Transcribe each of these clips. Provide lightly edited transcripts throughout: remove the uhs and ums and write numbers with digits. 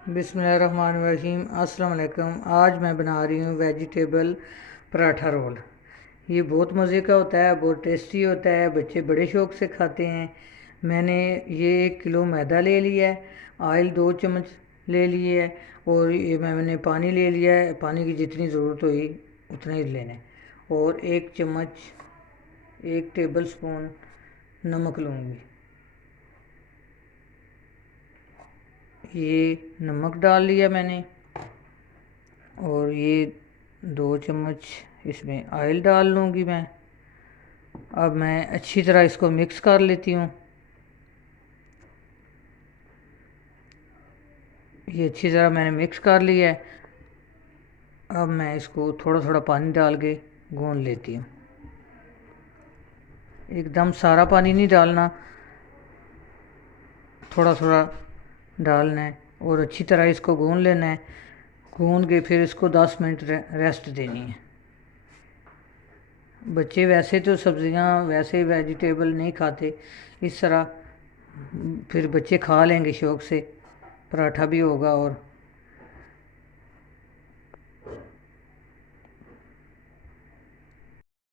बिस्मिल्लाहिर्रहमानिर्रहीम। अस्सलाम वालेकुम। आज मैं बना रही हूँ वेजिटेबल पराठा रोल। ये बहुत मज़े का होता है, बहुत टेस्टी होता है, बच्चे बड़े शौक़ से खाते हैं। मैंने ये 1 किलो मैदा ले लिया है, ऑयल 2 चम्मच ले लिए है, और ये मैंने पानी ले लिया है। पानी की जितनी ज़रूरत हुई उतना ही लेना है। और 1 चम्मच 1 टेबल स्पून नमक लूँगी। ये नमक डाल लिया मैंने, और ये 2 चम्मच इसमें ऑयल डाल लूँगी मैं। अब मैं अच्छी तरह इसको मिक्स कर लेती हूँ। ये अच्छी तरह मैंने मिक्स कर लिया है। अब मैं इसको थोड़ा थोड़ा पानी डाल के गूँध लेती हूँ। एकदम सारा पानी नहीं डालना, थोड़ा थोड़ा डालना है, और अच्छी तरह इसको गूँध लेना है। गूँध के फिर इसको 10 मिनट रेस्ट देनी है। बच्चे वैसे तो सब्ज़ियाँ वैसे वेजिटेबल नहीं खाते, इस तरह फिर बच्चे खा लेंगे शौक़ से, पराठा भी होगा। और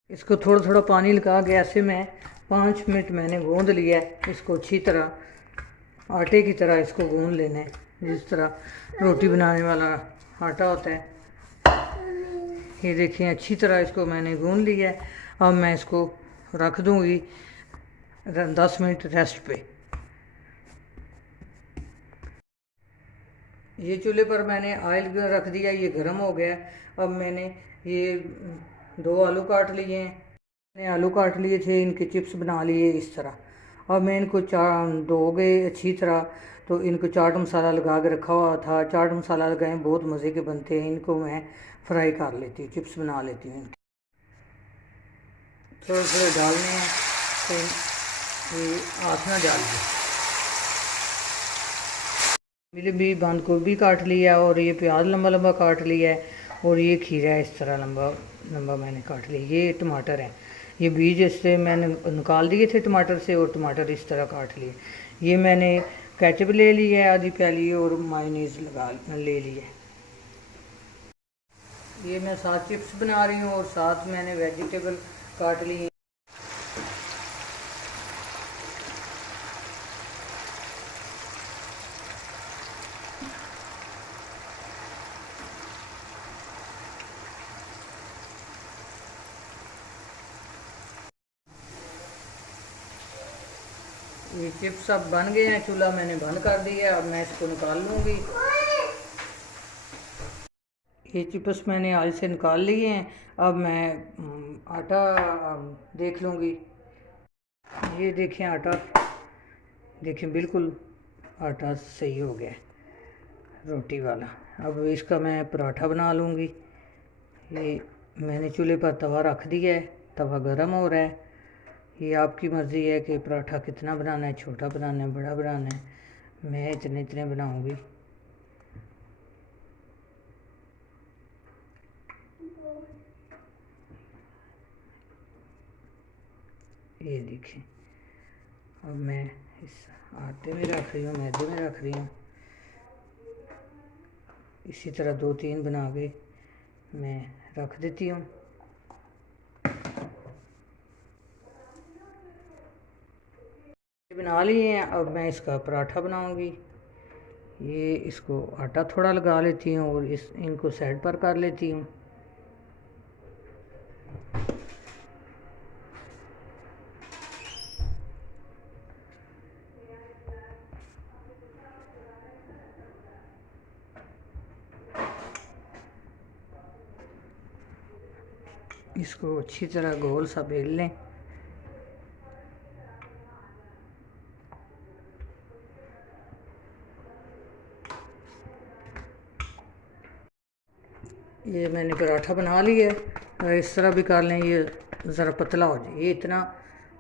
इसको थोड़ा थोड़ा पानी लगा के ऐसे में 5 मिनट मैंने गूँध लिया है। इसको अच्छी तरह आटे की तरह इसको गूँध लेना है, जिस तरह रोटी बनाने वाला आटा होता है। ये देखिए अच्छी तरह इसको मैंने गूँध लिया है। अब मैं इसको रख दूँगी 10 मिनट रेस्ट पे। ये चूल्हे पर मैंने ऑयल रख दिया, ये गर्म हो गया। अब मैंने ये 2 आलू काट लिए हैं। मैंने आलू काट लिए थे, इनके चिप्स बना लिए इस तरह। अब मैं इनको धो गए अच्छी तरह, तो इनको चाट मसाला लगा के रखा हुआ था। चाट मसाला लगाए बहुत मज़े के बनते हैं। इनको मैं फ्राई कर लेती हूँ, चिप्स बना लेती हूँ। थोड़े थोड़े डालने हैं, तो ये हाथ ना डालिए। मैंने भी बंद गोभी काट लिया, और ये प्याज लंबा लंबा काट लिया है, और ये खीरा है इस तरह लंबा लंबा मैंने काट लिया। ये टमाटर है, ये बीज इससे मैंने निकाल दिए थे टमाटर से, और टमाटर इस तरह काट लिए। ये मैंने केचप ले ली है आधी प्याली, और मायोनीज़ लगा ले ली है। ये मैं साथ चिप्स बना रही हूँ, और साथ मैंने वेजिटेबल काट ली है। ये चिप्स अब बन गए हैं, चूल्हा मैंने बंद कर दिया। अब मैं इसको निकाल लूँगी। ये चिप्स मैंने ऑयल से निकाल लिए हैं। अब मैं आटा देख लूँगी। ये देखें आटा, देखें बिल्कुल आटा सही हो गया रोटी वाला। अब इसका मैं पराठा बना लूँगी। ये मैंने चूल्हे पर तवा रख दिया है, तवा गर्म हो रहा है। ये आपकी मर्ज़ी है कि पराठा कितना बनाना है, छोटा बनाना है, बड़ा बनाना है। मैं इतने इतने बनाऊँगी। ये देखें, अब मैं इस आटे में रख रही हूँ, मैदे में रख रही हूँ। इसी तरह 2-3 बना के मैं रख देती हूँ। बना लिए हैं, अब मैं इसका पराठा बनाऊँगी। ये इसको आटा थोड़ा लगा लेती हूँ, और इनको साइड पर कर लेती हूँ। इसको अच्छी तरह गोल सा बेल लें। ये मैंने पराठा बना लिया है। इस तरह भी कर लें, ये ज़रा पतला हो जाए। ये इतना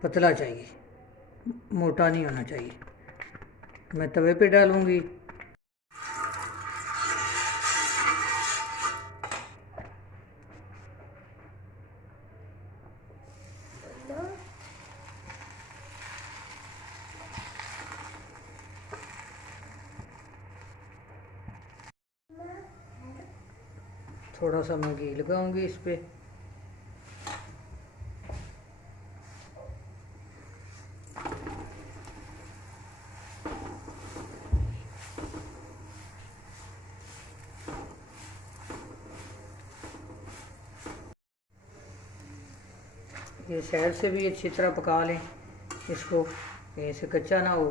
पतला चाहिए, मोटा नहीं होना चाहिए। मैं तवे पे डालूँगी। थोड़ा सा मैं घी लगाऊंगी इस पे। ये साइड से भी अच्छी तरह पका लें इसको, कहीं से कच्चा ना हो।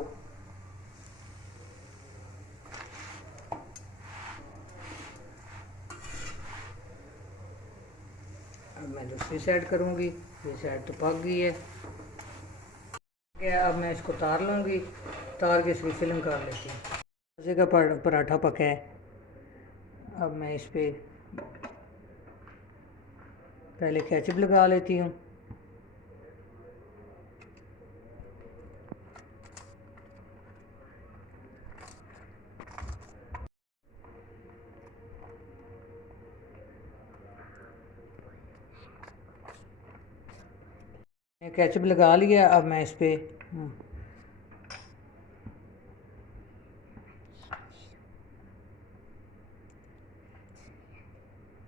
अब मैं दूसरी साइड करूँगी। ये साइड तो पक गई है। अब मैं इसको तार लूँगी, तार के इसकी फिल्म कर लेती हूँ। मजे का पराठा पका है। अब मैं इस पर पहले केचप लगा लेती हूँ। केचप लगा लिया। अब मैं इस पर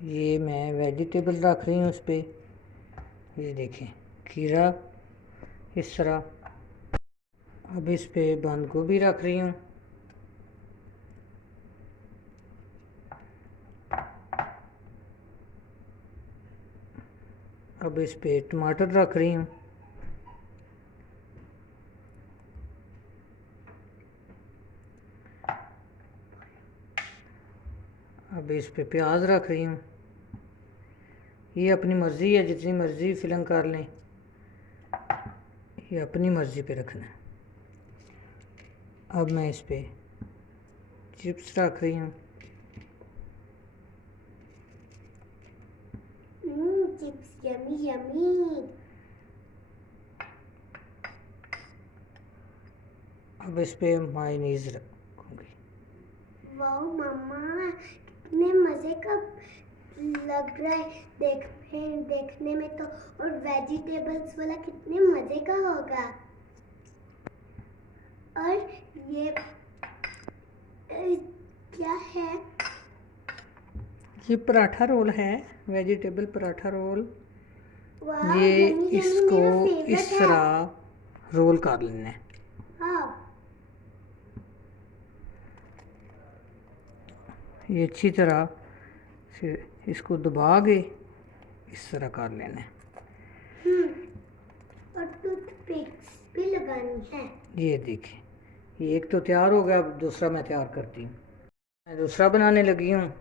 ये मैं वेजिटेबल रख रही हूँ इस पर। ये देखें, खीरा इस तरह। अब इस पे बंद गोभी रख रही हूँ। अब इस पे टमाटर रख रही हूँ। अब इस पे प्याज रख रही हूँ। ये अपनी मर्ज़ी है, जितनी मर्ज़ी फिलिंग कर लें, ये अपनी मर्ज़ी पे रखना है। अब मैं इस पे चिप्स रख रही हूँ। Chips yummy yummy. अब इस पे मायोनीज रखूँगी। वाह मम्मा, कितने मज़े का लग रहा है देखने में तो। और वेजिटेबल्स वाला कितने मज़े का होगा। और ये क्या है? ये पराठा रोल है, वेजिटेबल पराठा रोल। वाह, ये यम्मी यम्मी, इसको मेरा फेवरेट इस है। तरह रोल कर लेना है। हाँ, ये अच्छी तरह फिर इसको दबा के इस तरह कर लेना है। और टूथपिक्स भी लगानी है। ये देखिए, ये एक तो तैयार हो गया। अब दूसरा मैं तैयार करती हूँ। मैं दूसरा बनाने लगी हूँ।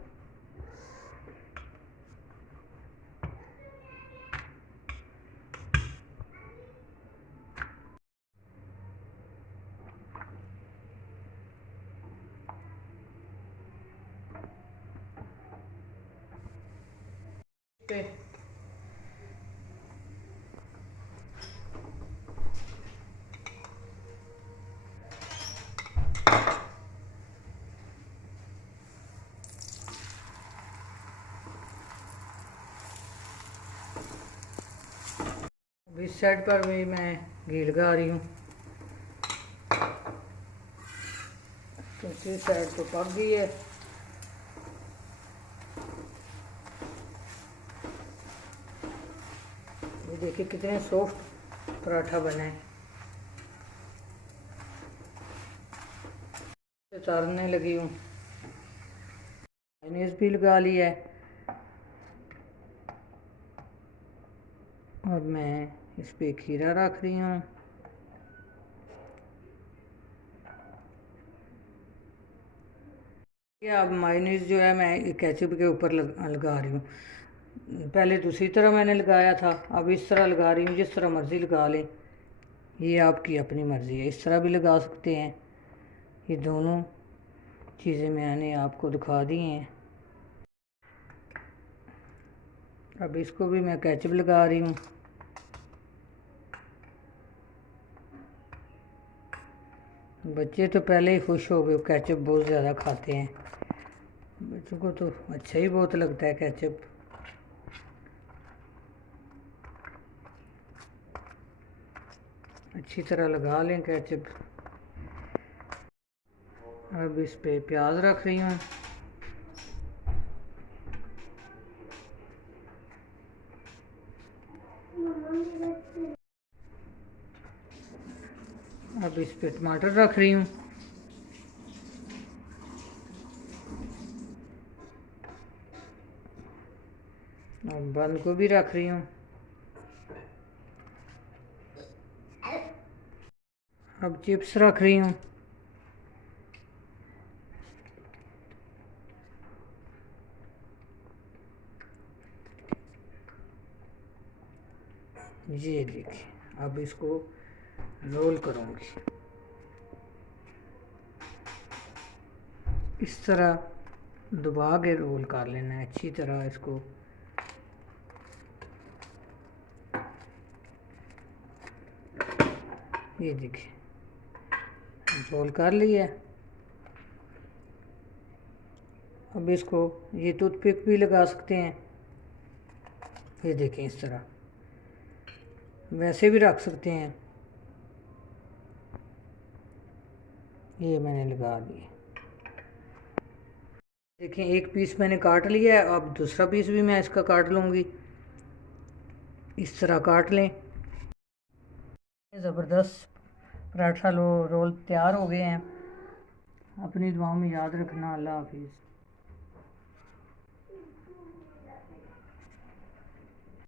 इस साइड पर भी मैं घी लगा रही हूँ। दूसरी साइड तो पक गई है। ये देखिए कितने सॉफ्ट पराठा बना है। उतारने लगी हूँ। मायोनीज भी लगा ली है। और मैं इस पे खीरा रख रही हूँ। ये अब मायोनीज जो है मैं केचप के ऊपर लगा रही हूँ। पहले दूसरी तरह मैंने लगाया था, अब इस तरह लगा रही हूँ। जिस तरह मर्ज़ी लगा लें, ये आपकी अपनी मर्ज़ी है। इस तरह भी लगा सकते हैं। ये दोनों चीज़ें मैंने आपको दिखा दी हैं। अब इसको भी मैं केचप लगा रही हूँ। बच्चे तो पहले ही खुश हो गए, केचप बहुत ज़्यादा खाते हैं। बच्चों को तो अच्छा ही बहुत लगता है केचप। अच्छी तरह लगा लें केचप। अब इस पे प्याज रख रही हूँ। इस पे टमाटर रख रही हूँ। और बंद गोभी रख रही हूँ। अब चिप्स रख रही हूँ। ये देखिए, अब इसको रोल करूँगी इस तरह दबा के रोल कर लेना है अच्छी तरह इसको। ये देखिए रोल कर लिया। अब इसको ये टूथपिक भी लगा सकते हैं। ये देखें इस तरह, वैसे भी रख सकते हैं। ये मैंने लगा दिया। देखें एक पीस मैंने काट लिया है। अब दूसरा पीस भी मैं इसका काट लूँगी। इस तरह काट लें। ज़बरदस्त पराठा रोल तैयार हो गए हैं। अपनी दुआओं में याद रखना। अल्लाह हाफिज़।